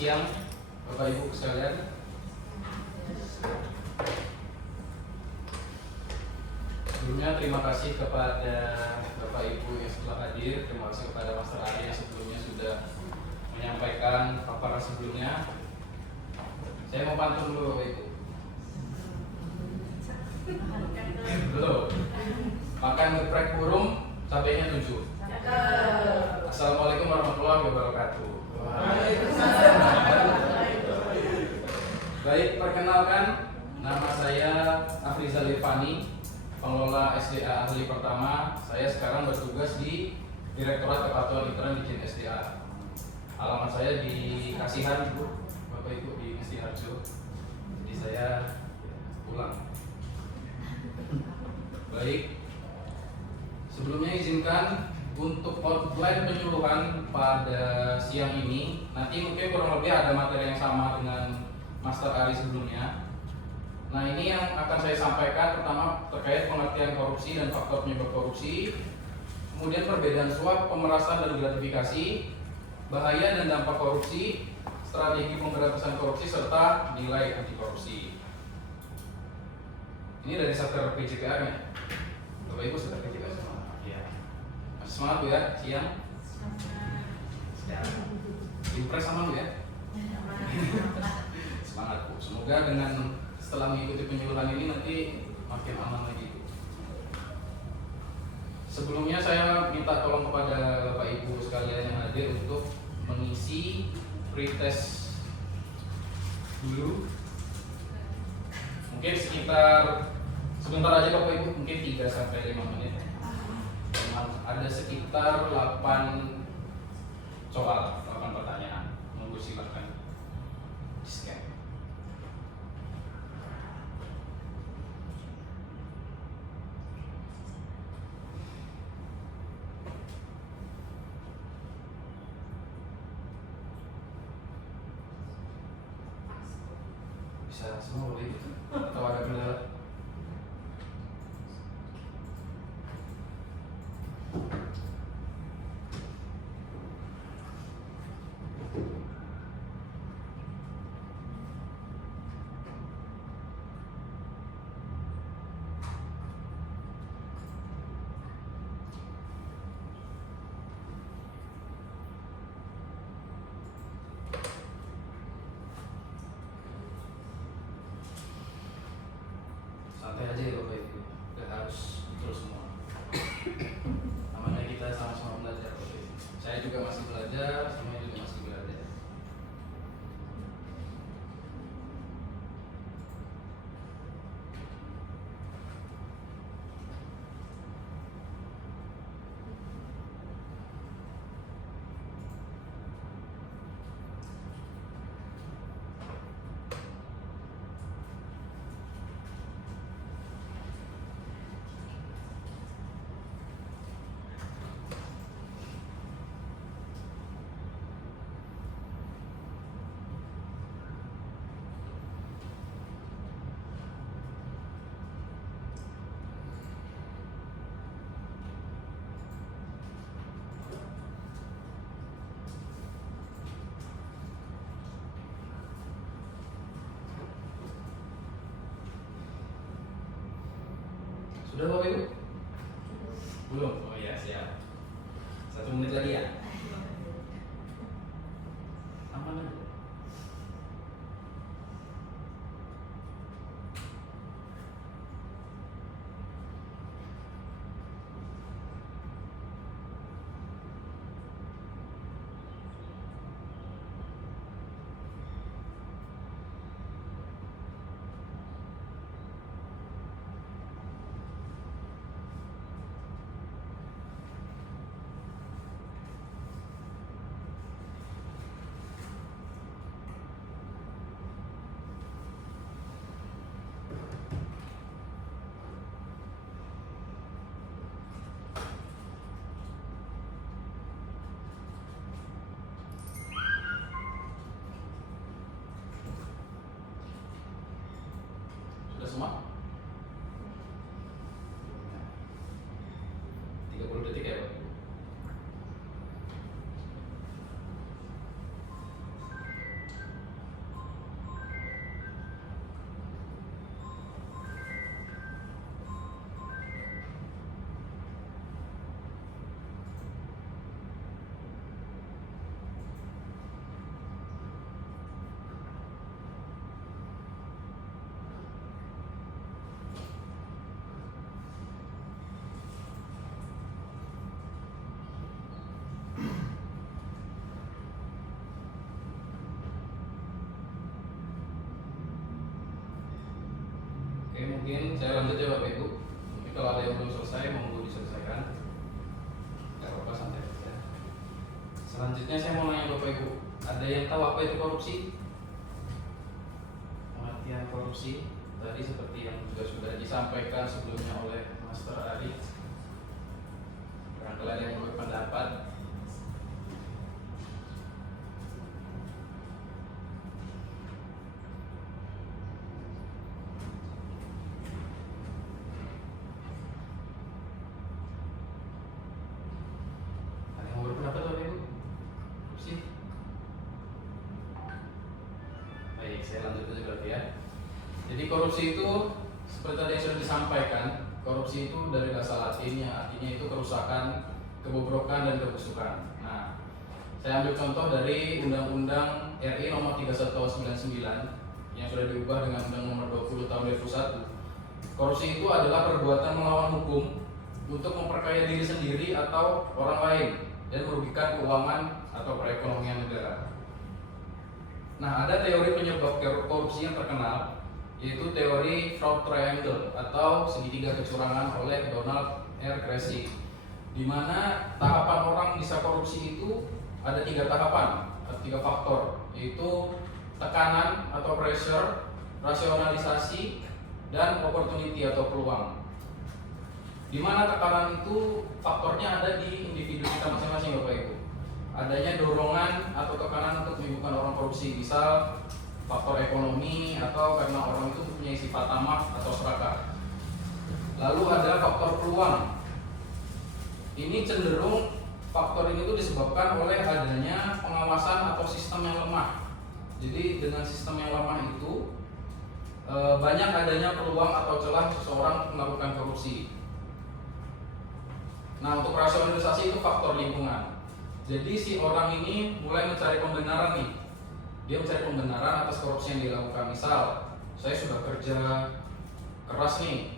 siang Bapak Ibu sekalian. Sebelumnya terima kasih kepada Bapak Ibu yang telah hadir. Terima kasih kepada Master Ari yang sebelumnya sudah menyampaikan paparan sebelumnya. Saya mau pantun dulu Bapak Ibu. Belum. Makan geprek burung, cabenya 7. Assalamualaikum warahmatullahi wabarakatuh. Baik, perkenalkan, nama saya Afrizal Irfani, pengelola SDA Ahli Pertama. Saya sekarang bertugas di Direktorat Kepatuhan Iklan Izin SDA. Alamat saya di Kasihan, Bu, Bapak Ibu, di Ngesti-Harjo. Jadi saya pulang. Baik, sebelumnya izinkan untuk outline penyuluhan pada siang ini. Nanti mungkin kurang lebih ada materi yang sama dengan Master Ari sebelumnya. Nah, ini yang akan saya sampaikan pertama terkait pengertian korupsi dan faktor penyebab korupsi, kemudian perbedaan suap, pemerasan dan gratifikasi, bahaya dan dampak korupsi, strategi pemberantasan korupsi serta nilai anti korupsi. Ini dari Satker PJPR-nya. Bapak Ibu sudah PJPR semua? Iya. Masih semangat Bu ya siang? Semangat. Impres sama Bu ya? Semangat Bu. Semoga dengan setelah mengikuti penyuluhan ini nanti makin aman lagi Bu. Sebelumnya saya minta tolong kepada Bapak Ibu sekalian yang hadir untuk mengisi pretest dulu. Mungkin sekitar sebentar aja Bapak Ibu, mungkin 3-5 menit. Ada sekitar 8 soal, 8 pertanyaan. Monggo silakan di-scan. Bisa semua Bapak Ibu? Atau ada kendala? Santai aja ya Bapak Ibu, gak harus terus semua. Namanya kita sama-sama belajar Bapak Ibu. Saya juga masih belajar, semuanya juga masih belajar. Sudah Bapak Ibu? Belum? Oh iya siap. 1 menit lagi ya? Aman aja. Sudah semua? 30 detik ya Pak? Oke, mungkin saya lanjut ya Bapak Ibu. Mungkin kalau ada yang belum selesai, monggo diselesaikan. Gak apa-apa, santai saja. Selanjutnya saya mau nanya Bapak Ibu, ada yang tahu apa itu korupsi? Pengertian korupsi tadi seperti yang juga sudah disampaikan sebelumnya oleh Master Ari. Barangkali ada yang berpendapat. Ada yang mau berpendapat Bapak Ibu? Korupsi? Baik, saya lanjut aja berarti ya. Jadi korupsi itu seperti tadi yang sudah disampaikan, korupsi itu dari bahasa Latin yang artinya itu kerusakan, kebobrokan dan kebusukan. Nah, saya ambil contoh dari Undang-Undang RI Nomor 31 Tahun 99 yang sudah diubah dengan Undang Nomor 20 Tahun 2001. Korupsi itu adalah perbuatan melawan hukum untuk memperkaya diri sendiri atau orang lain dan merugikan keuangan atau perekonomian negara. Nah, ada teori penyebab korupsi yang terkenal, yaitu teori fraud triangle atau segitiga kecurangan oleh Donald R. Krasik, di mana tahapan orang bisa korupsi itu ada 3 tahapan atau 3 faktor, yaitu tekanan atau pressure, rasionalisasi, dan opportunity atau peluang. Di mana tekanan itu faktornya ada di individu kita masing-masing Bapak Ibu. Adanya dorongan atau tekanan untuk menimbulkan orang korupsi, misal faktor ekonomi atau karena orang itu mempunyai sifat tamak atau serakah. Lalu ada faktor peluang. Ini cenderung faktor ini tuh disebabkan oleh adanya pengawasan atau sistem yang lemah. Jadi dengan sistem yang lemah itu banyak adanya peluang atau celah seseorang melakukan korupsi. Nah, untuk rasionalisasi itu faktor lingkungan. Jadi si orang ini mulai mencari pembenaran nih. Dia mencari pembenaran atas korupsi yang dilakukan. Misal, saya sudah kerja keras nih,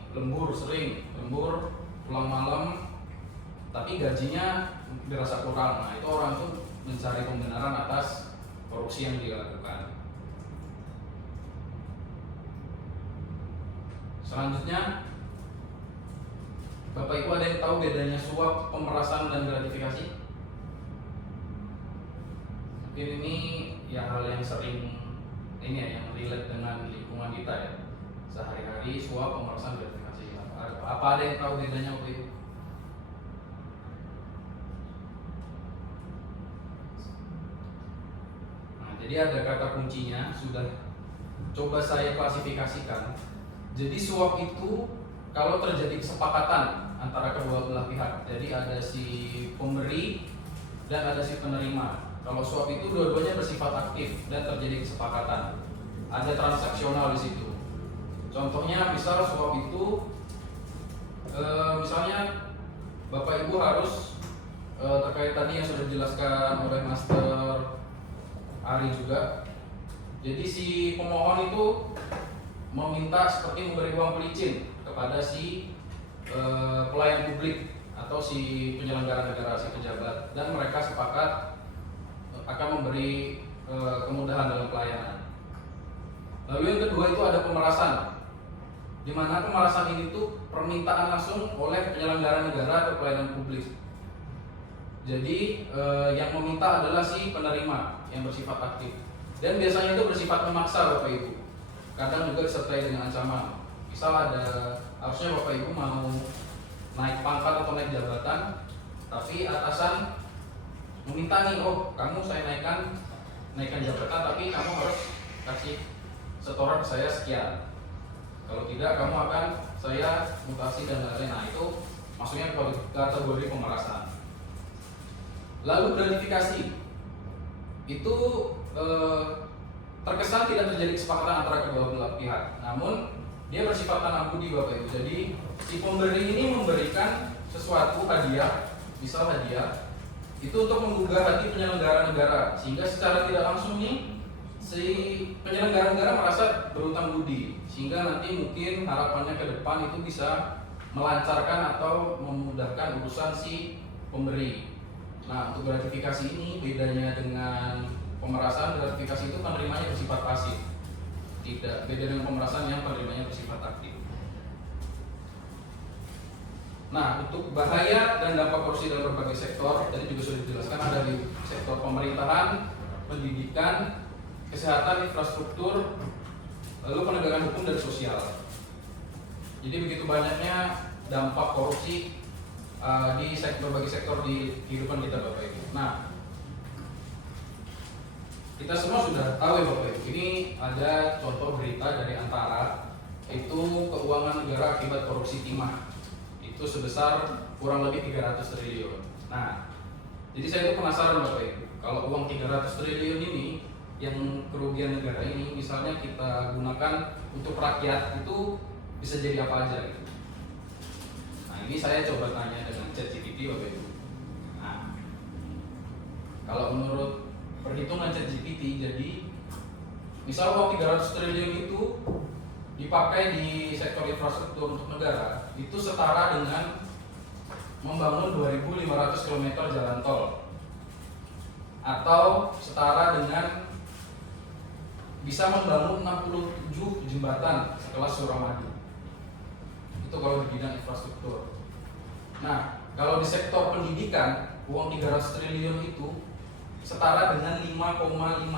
sering lembur, pulang malam, tapi gajinya dirasa kurang. Nah, itu orang itu mencari pembenaran atas korupsi yang dilakukan. Selanjutnya, Bapak Ibu ada yang tahu bedanya suap, pemerasan, dan gratifikasi? Mungkin ini ya hal yang sering ini ya, yang relate dengan lingkungan kita ya, sehari-hari. Suap, pemerasan, gratifikasi. Apa ada yang tahu bedanya Bapak Ibu? Nah, jadi ada kata kuncinya, sudah coba saya klasifikasikan. Jadi suap itu kalau terjadi kesepakatan antara kedua belah pihak, jadi ada si pemberi dan ada si penerima. Kalau suap itu dua-duanya bersifat aktif dan terjadi kesepakatan, ada transaksional di situ. Contohnya, misal suap itu, misalnya Bapak Ibu harus terkait tadi yang sudah dijelaskan oleh Master Ari juga. Jadi si pemohon itu meminta seperti memberi uang pelicin kepada si pelayan publik atau si penyelenggara negara, si pejabat, dan mereka sepakat akan memberi kemudahan dalam pelayanan. Lalu yang kedua itu ada pemerasan, di mana pemerasan ini tuh permintaan langsung oleh penyelenggara negara atau pelayanan publik. Jadi yang meminta adalah si penerima yang bersifat aktif, dan biasanya itu bersifat memaksa Bapak Ibu. Kadang juga disertai dengan ancaman. Misal harusnya Bapak Ibu mau naik pangkat atau naik jabatan, tapi atasan meminta nih, oh kamu saya naikkan jabatan, tapi kamu harus kasih setoran ke saya sekian. Kalau tidak, kamu akan saya mutasi dan lain-lain. Nah, itu maksudnya kategori pemerasan. Lalu gratifikasi itu terkesan tidak terjadi kesepakatan antara kedua belah pihak, namun dia bersifat tanam budi Bapak Ibu. Jadi si pemberi ini memberikan sesuatu hadiah, misal hadiah itu untuk menggugah hati penyelenggara negara, sehingga secara tidak langsung nih si penyelenggara negara merasa berutang budi, sehingga nanti mungkin harapannya ke depan itu bisa melancarkan atau memudahkan urusan si pemberi. Nah, untuk gratifikasi ini bedanya dengan pemerasan. Gratifikasi itu penerimanya bersifat pasif, tidak beda dengan pemerasan yang penerimanya bersifat aktif. Nah, untuk bahaya dan dampak korupsi dalam berbagai sektor, tadi juga sudah dijelaskan, ada di sektor pemerintahan, pendidikan, kesehatan, infrastruktur, lalu penegakan hukum dan sosial. Jadi begitu banyaknya dampak korupsi di berbagai sektor di kehidupan kita, Bapak Ibu. Nah, kita semua sudah tahu ya Bapak Ibu, ini ada contoh berita dari Antara, itu keuangan negara akibat korupsi timah. Itu sebesar kurang lebih 300 triliun. Nah, jadi saya itu penasaran Bapak Ibu, kalau uang 300 triliun ini, yang kerugian negara ini, misalnya kita gunakan untuk rakyat, itu bisa jadi apa aja gitu. Nah, ini saya coba tanya dengan ChatGPT Bapak Ibu. Nah, kalau menurut perhitungan ChatGPT, jadi misal uang 300 triliun itu dipakai di sektor infrastruktur untuk negara, itu setara dengan membangun 2.500 km jalan tol, atau setara dengan bisa membangun 67 jembatan sekelas Suramadu. Itu kalau di bidang infrastruktur. Nah, kalau di sektor pendidikan, uang 300 triliun itu setara dengan 5,5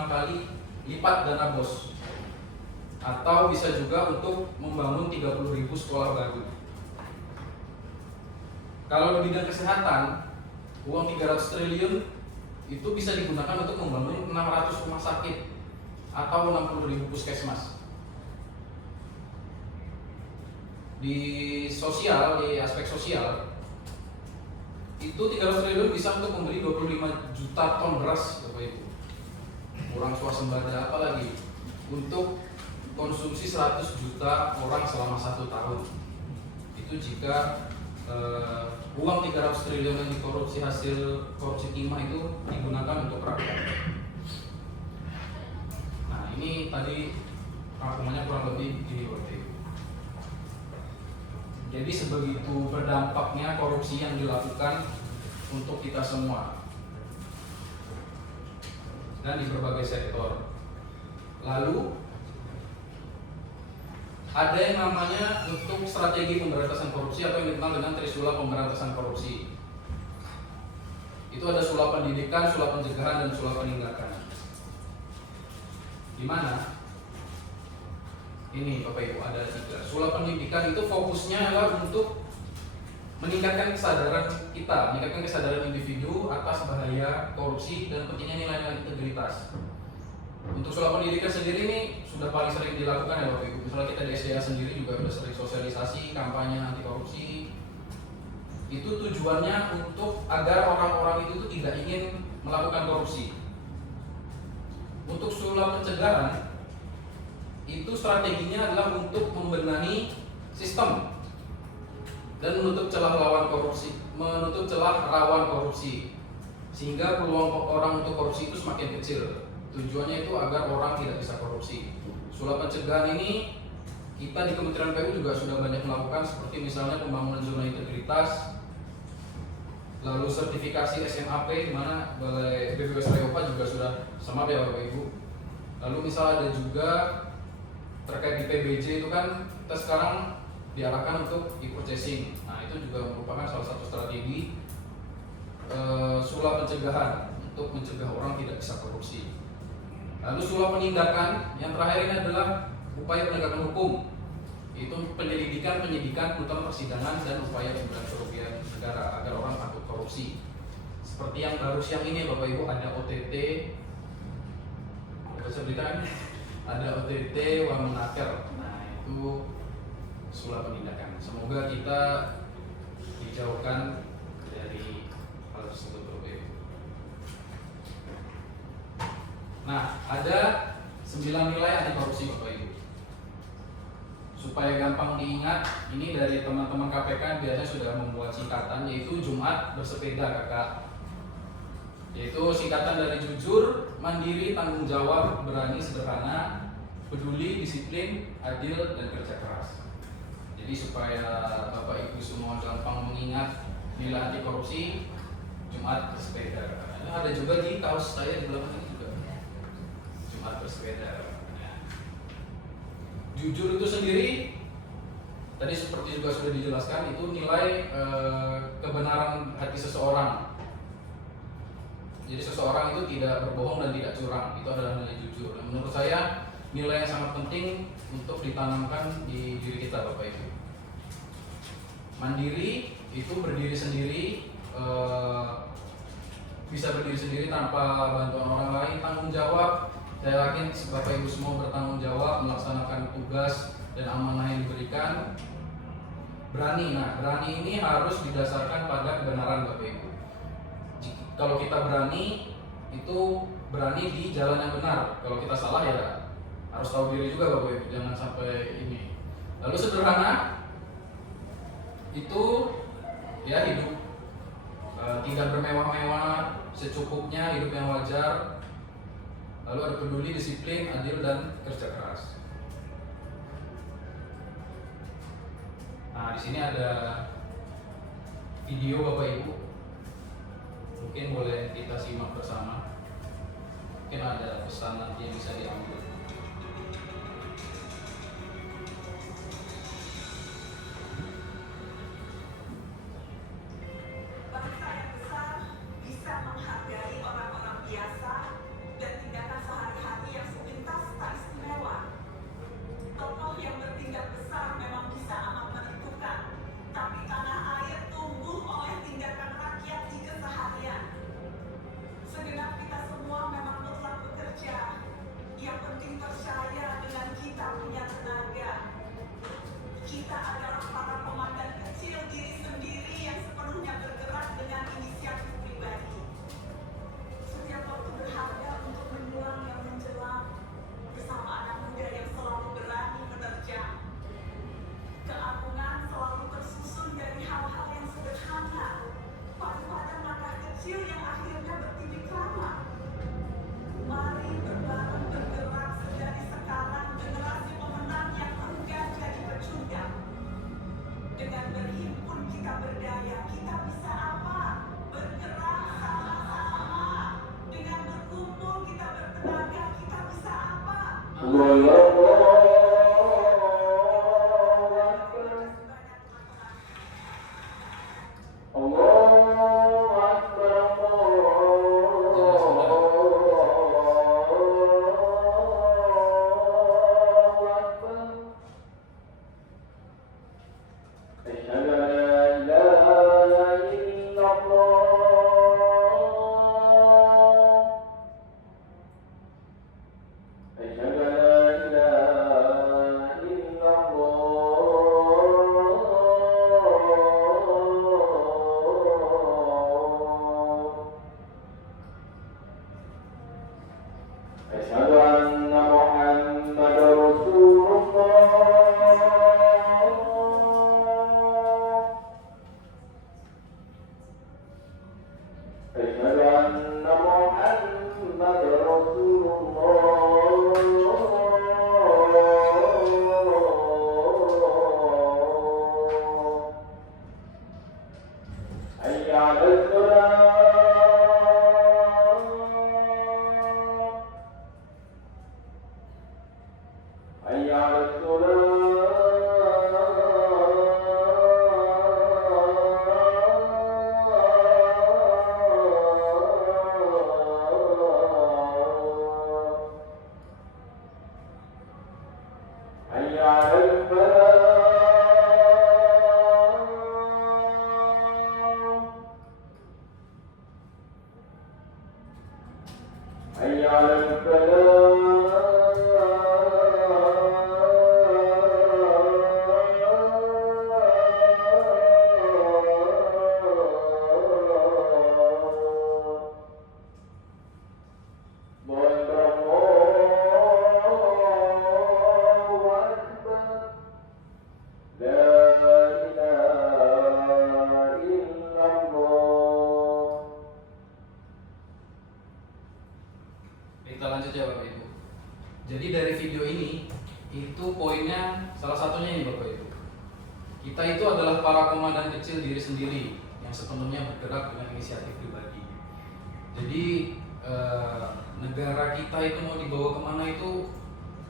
kali lipat dana BOS, atau bisa juga untuk membangun 30.000 sekolah baru. Kalau di bidang kesehatan, uang 300 triliun itu bisa digunakan untuk membangun 600 rumah sakit atau 60.000 puskesmas. Di sosial, di aspek sosial, itu 300 triliun bisa untuk membeli 25 juta ton beras, Bapak Ibu. Kurang swasembada apa lagi? Untuk konsumsi 100 juta orang selama 1 tahun. Itu jika uang 300 triliun yang dikorupsi hasil korupsi timah itu digunakan untuk rakyat. Nah, ini tadi rangkumannya kurang lebih gini Bapak Ibu. Jadi sebegitu berdampaknya korupsi yang dilakukan untuk kita semua dan di berbagai sektor. Lalu ada yang namanya untuk strategi pemberantasan korupsi atau yang dikenal dengan Trisula pemberantasan korupsi. Itu ada sula pendidikan, sula pencegahan, dan sula penindakan. Di mana? Ini Bapak Ibu ada 3. Sula pendidikan itu fokusnya adalah untuk meningkatkan kesadaran kita, meningkatkan kesadaran individu atas bahaya korupsi dan pentingnya nilai-nilai integritas. Untuk sula pendidikan sendiri ini sudah paling sering dilakukan ya Bapak Ibu. Misalnya kita di SDA sendiri juga sudah sering sosialisasi, kampanye anti korupsi. Itu tujuannya untuk agar orang-orang itu tidak ingin melakukan korupsi. Untuk sula pencegahan, itu strateginya adalah untuk membenahi sistem dan menutup celah rawan korupsi, sehingga peluang orang untuk korupsi itu semakin kecil. Tujuannya itu agar orang tidak bisa korupsi. Sula pencegahan ini kita di Kementerian PU juga sudah banyak melakukan, seperti misalnya pembangunan zona integritas, lalu sertifikasi SMAP, di mana Balai BPWS Reopa juga sudah sama ya Bapak Ibu. Lalu misal ada juga terkait di PBJ itu kan kita sekarang diarahkan untuk e-purchasing. Nah, itu juga merupakan salah satu strategi sula pencegahan untuk mencegah orang tidak bisa korupsi. Lalu sula penindakan yang terakhir ini adalah upaya penegakan hukum. Itu penyelidikan, penyidikan, putusan persidangan, dan upaya pemberantasan kerugian negara agar orang takut korupsi. Seperti yang baru siang ini Bapak Ibu ada OTT, baca berita ini, ada OTT Wamenaker. Nah, itu sula penindakan. Semoga kita dijauhkan dari hal tersebut Bapak Ibu. Nah, ada 9 nilai anti korupsi Bapak Ibu. Supaya gampang diingat, ini dari teman-teman KPK biasanya sudah membuat singkatan, yaitu Jumat bersepeda kakak. Yaitu singkatan dari jujur, mandiri, tanggung jawab, berani, sederhana, peduli, disiplin, adil, dan kerja keras. Jadi supaya Bapak Ibu semua gampang mengingat nilai anti korupsi, Jumat bersepeda. Ini ada juga di kaos saya di belakang ini juga. Jumat bersepeda. Jujur itu sendiri tadi seperti tadi juga sudah dijelaskan, itu nilai kebenaran hati seseorang. Jadi seseorang itu tidak berbohong dan tidak curang, itu adalah nilai jujur. Dan menurut saya nilai yang sangat penting untuk ditanamkan di diri kita, Bapak Ibu. Mandiri itu berdiri sendiri, bisa berdiri sendiri tanpa bantuan orang lain. Tanggung jawab, saya yakin Bapak Ibu semua bertanggung jawab melaksanakan tugas dan amanah yang diberikan. Berani, nah berani ini harus didasarkan pada kebenaran, Bapak Ibu. Kalau kita berani, itu berani di jalan yang benar. Kalau kita salah ya harus tahu diri juga, Bapak Ibu, jangan sampai ini. Lalu sederhana, itu ya hidup tidak bermewah-mewah, secukupnya, hidup yang wajar. Lalu ada peduli, disiplin, adil, dan kerja keras. Nah, di sini ada video, Bapak Ibu. Mungkin boleh kita simak bersama. Mungkin ada pesan nanti yang bisa diambil. Bangsa yang besar bisa menghargai orang-orang biasa dan tindakan sehari-hari yang sepintas tak istimewa. Tokoh yang bertindak besar memang bisa amat menentukan, tapi tanah air tumbuh oleh tindakan rakyat di keseharian. Segenap kita semua memang mutlak bekerja. Yang penting percaya dengan kita punya tenaga. Kita adalah para komandan kecil diri sendiri yang sepenuhnya bergerak dengan inisiatif pribadi. Setiap waktu berharga untuk menjulang yang menjelang bersama anak muda yang selalu berani menerjang. Keagungan selalu tersusun dari hal-hal yang sederhana, pada langkah kecil yang akhirnya bertibik lama. Mari berbareng bergerak sedari sekarang, generasi pemenang yang enggan jadi pecundang. Dengan berhimpun kita berdaya, kita bisa apa? Bergerak sama-sama. Dengan berkumpul kita bertenaga, kita bisa apa? Kita lanjut ya, Bapak Ibu. Jadi dari video ini, itu poinnya salah satunya ini, Bapak Ibu. Kita itu adalah para komandan kecil diri sendiri yang sepenuhnya bergerak dengan inisiatif pribadi. Jadi negara kita itu mau dibawa kemana itu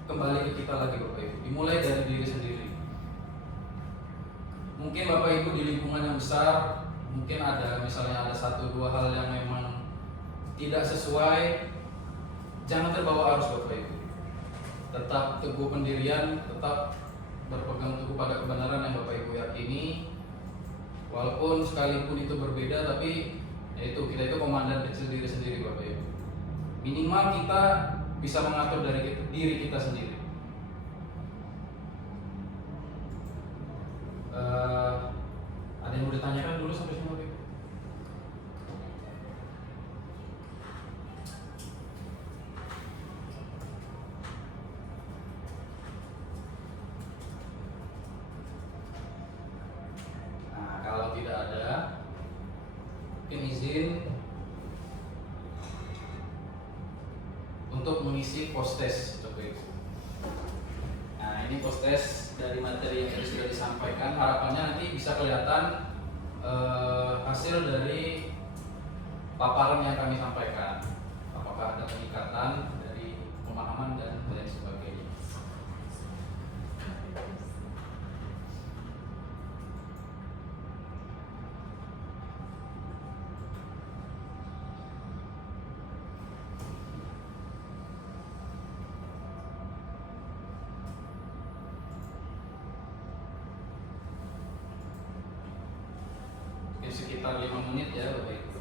kembali ke kita lagi, Bapak Ibu. Dimulai dari diri sendiri. mungkin Bapak Ibu di lingkungan yang besar, mungkin ada misalnya ada 1-2 hal yang memang tidak sesuai, jangan terbawa arus Bapak Ibu. Tetap teguh pendirian, tetap berpegang teguh pada kebenaran yang Bapak Ibu yakini. Walaupun sekalipun itu berbeda, tapi kita itu komandan kecil diri sendiri Bapak Ibu. Minimal kita bisa mengatur dari diri kita sendiri. Ada yang mau ditanyakan dulu sampai sini Bapak Ibu? Nah, kalau tidak ada, mungkin izin untuk mengisi post-test Bapak Ibu. Nah, ini post-test dari materi yang tadi sudah disampaikan. Harapannya nanti bisa kelihatan hasil dari paparan yang kami sampaikan. Apakah ada peningkatan dari pemahaman dan lain sebagainya. Sekitar 5 menit ya Bapak Ibu.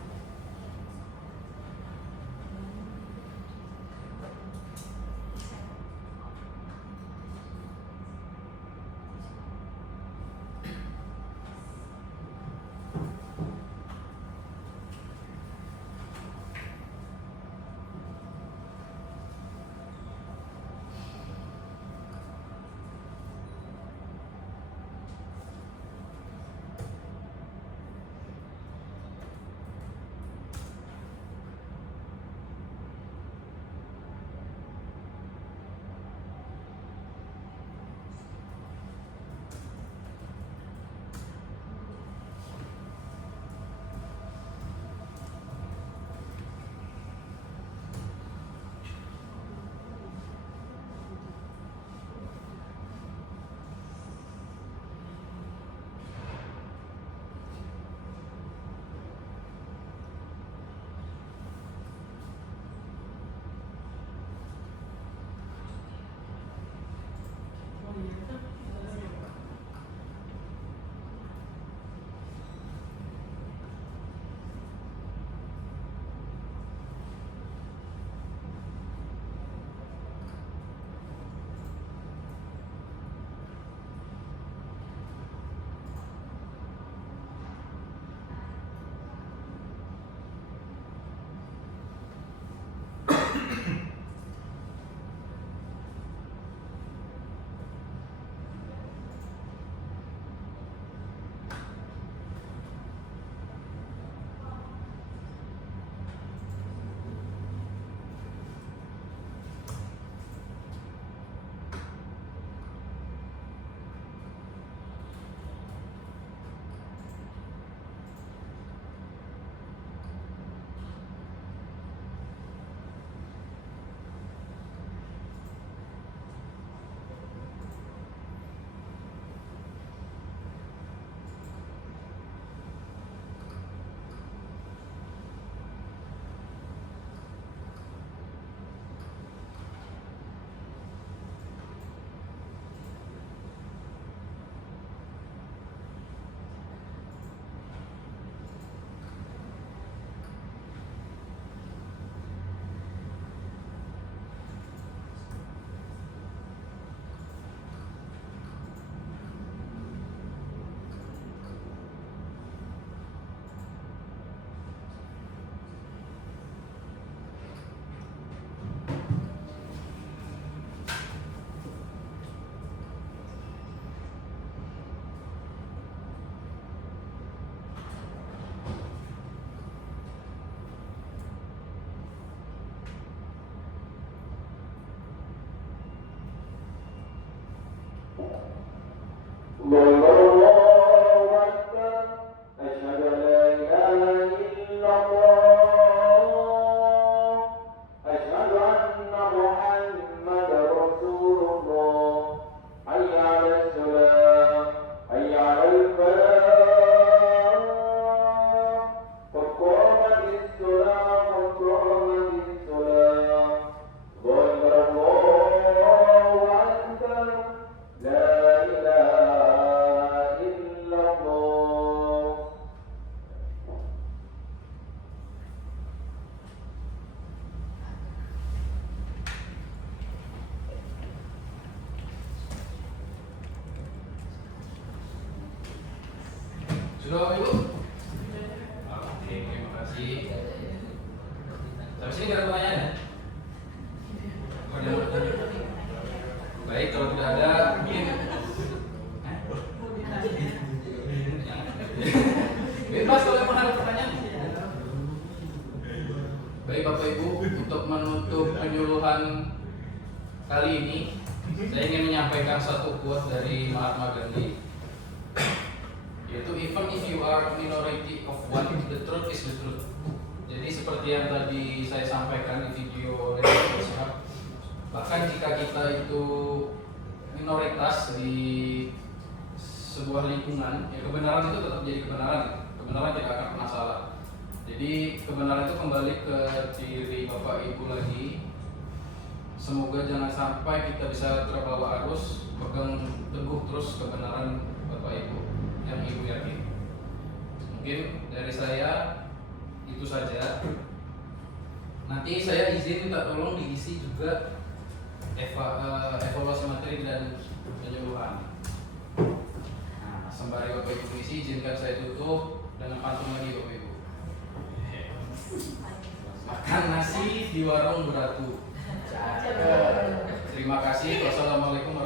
حي على الفلاح. Sudah Bapak Ibu? Oke, terima kasih. Sampai sini tidak ada pertanyaan ya? Ada yang mau bertanya? Baik, kalau tidak ada, mungkin bebas kalau memang ada pertanyaan. Baik Bapak Ibu, untuk menutup penyuluhan kali ini, saya ingin menyampaikan satu quote dari Mahatma Gandhi, yaitu even if you are a minority of one, the truth is the truth. Jadi seperti yang tadi saya sampaikan di video dari WhatsApp, bahkan jika kita itu minoritas di sebuah lingkungan, ya kebenaran itu tetap jadi kebenaran. Kebenaran tidak akan pernah salah. Jadi kebenaran itu kembali ke diri Bapak Ibu lagi. Semoga jangan sampai kita bisa terbawa arus, pegang teguh terus kebenaran Bapak Ibu yang Ibu yakin. Mungkin dari saya itu saja. Nanti saya izin minta tolong diisi juga evaluasi materi dan penyuluhan. Nah, sembari Bapak Ibu isi, izinkan saya tutup dengan pantun lagi Bapak Ibu. Makan nasi di warung beratu. Terima kasih. Wassalamualaikum warahmatullahi wabarakatuh.